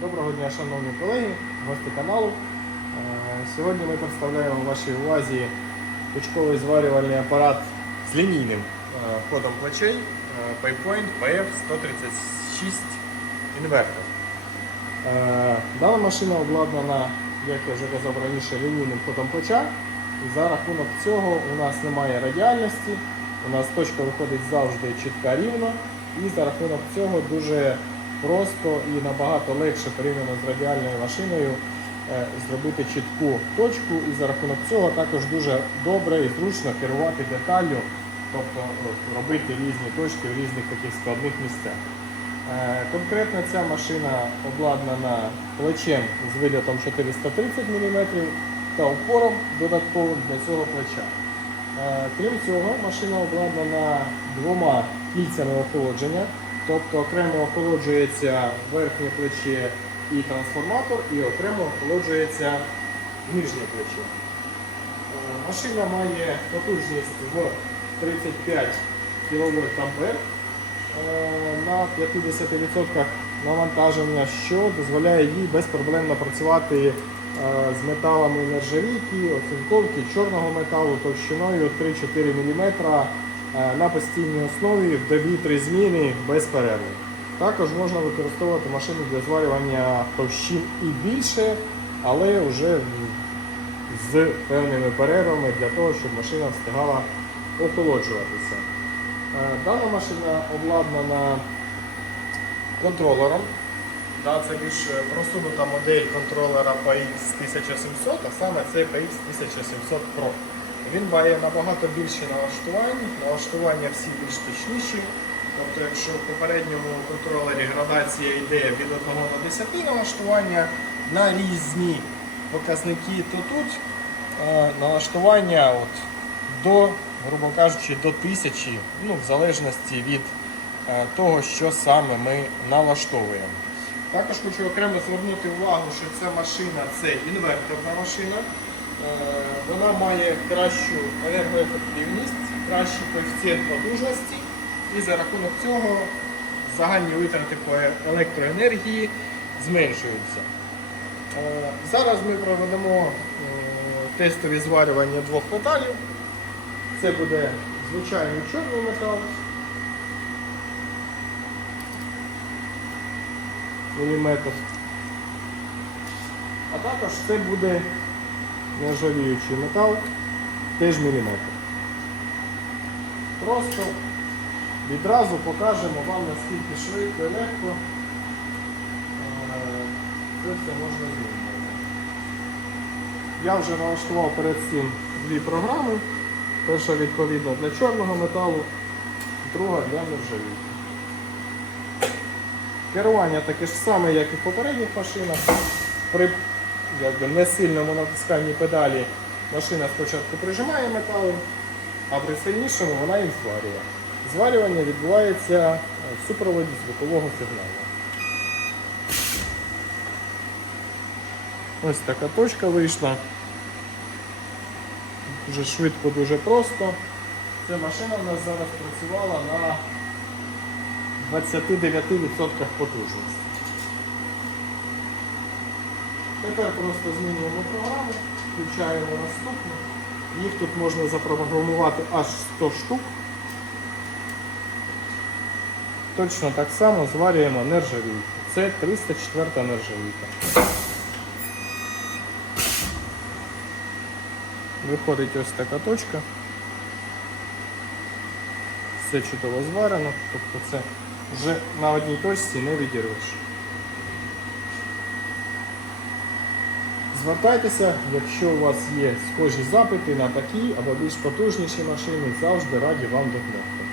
Доброго дня, шановні колеги, гості каналу. Е, Сьогодні ми представляємо вашій увазі точковий зварювальний апарат з лінійним е, ходом плечей е, PayPoint PF136 інвертор. Дана машина обладнана, як я вже казав раніше, лінійним ходом плеча. І за рахунок цього у нас немає радіальності, у нас точка виходить завжди чітка рівно. І за рахунок цього дуже просто і набагато легше порівняно з радіальною машиною е, зробити чітку точку. І за рахунок цього також дуже добре і зручно керувати деталлю, тобто робити різні точки в різних таких складних місцях. Е, Конкретно ця машина обладнана плечем з вилітом 430 мм та опором додатковим для цього плеча. Е, Крім цього, машина обладнана двома кільцями охолодження, тобто окремо охолоджується верхнє плече і трансформатор, і окремо охолоджується нижнє плече. Е, Машина має потужність в 35 кВт ампер е, на 50% навантаження, що дозволяє їй безпроблемно працювати е, з металами нержавійки, оцинковки, чорного металу товщиною 3-4 мм на постійній основі в добі 3 зміни без перерви. Також можна використовувати машину для зварювання товщин і більше, але вже з певними перервами для того, щоб машина встигала охолоджуватися. Е, Дана машина обладнана контролером. Да, це більш е, просунута модель контролера PX 1700, а саме це PX 1700 Pro. Він має набагато більше налаштувань, налаштування всі більш точніші. Тобто, якщо в попередньому контролері градація йде від 1 до 10 налаштування на різні показники, то тут е, налаштування от, до, грубо кажучи, до 1000, ну, в залежності від е, того, що саме ми налаштовуємо. Також хочу окремо звернути увагу, що ця машина це інверторна машина. Е, Вона має кращу енергоефективність, кращий коефіцієнт потужності і за рахунок цього загальні витрати по електроенергії зменшуються. Е, Зараз ми проведемо е, тестові зварювання двох металів. Це буде звичайний чорний метал. Міліметр. А також це буде нержавіючий метал, теж міліметр. Просто відразу покажемо вам наскільки швидко і легко е, це все можна зробити. Я вже налаштував перед цим дві програми. Перша відповідно для чорного металу, друга для нержавійки. Керування таке ж саме, як і в попередніх машинах. При якби, несильному натисканні педалі машина спочатку прижимає метали, а при сильнішому вона їх зварює. Зварювання відбувається в супроводі звукового сигналу. Ось така точка вийшла. Дуже швидко, дуже просто. Ця машина у нас зараз працювала на 29% потужності. Тепер просто змінюємо програму, включаємо наступну. Їх тут можна запрограмувати аж 100 штук. Точно так само зварюємо нержавійку. Це 304 нержавійка. Виходить ось така точка. Все чудово зварено, тобто це вже на одній точці не відірвеш. Звертайтеся, якщо у вас є схожі запити на такі або більш потужніші машини, завжди раді вам допомогти.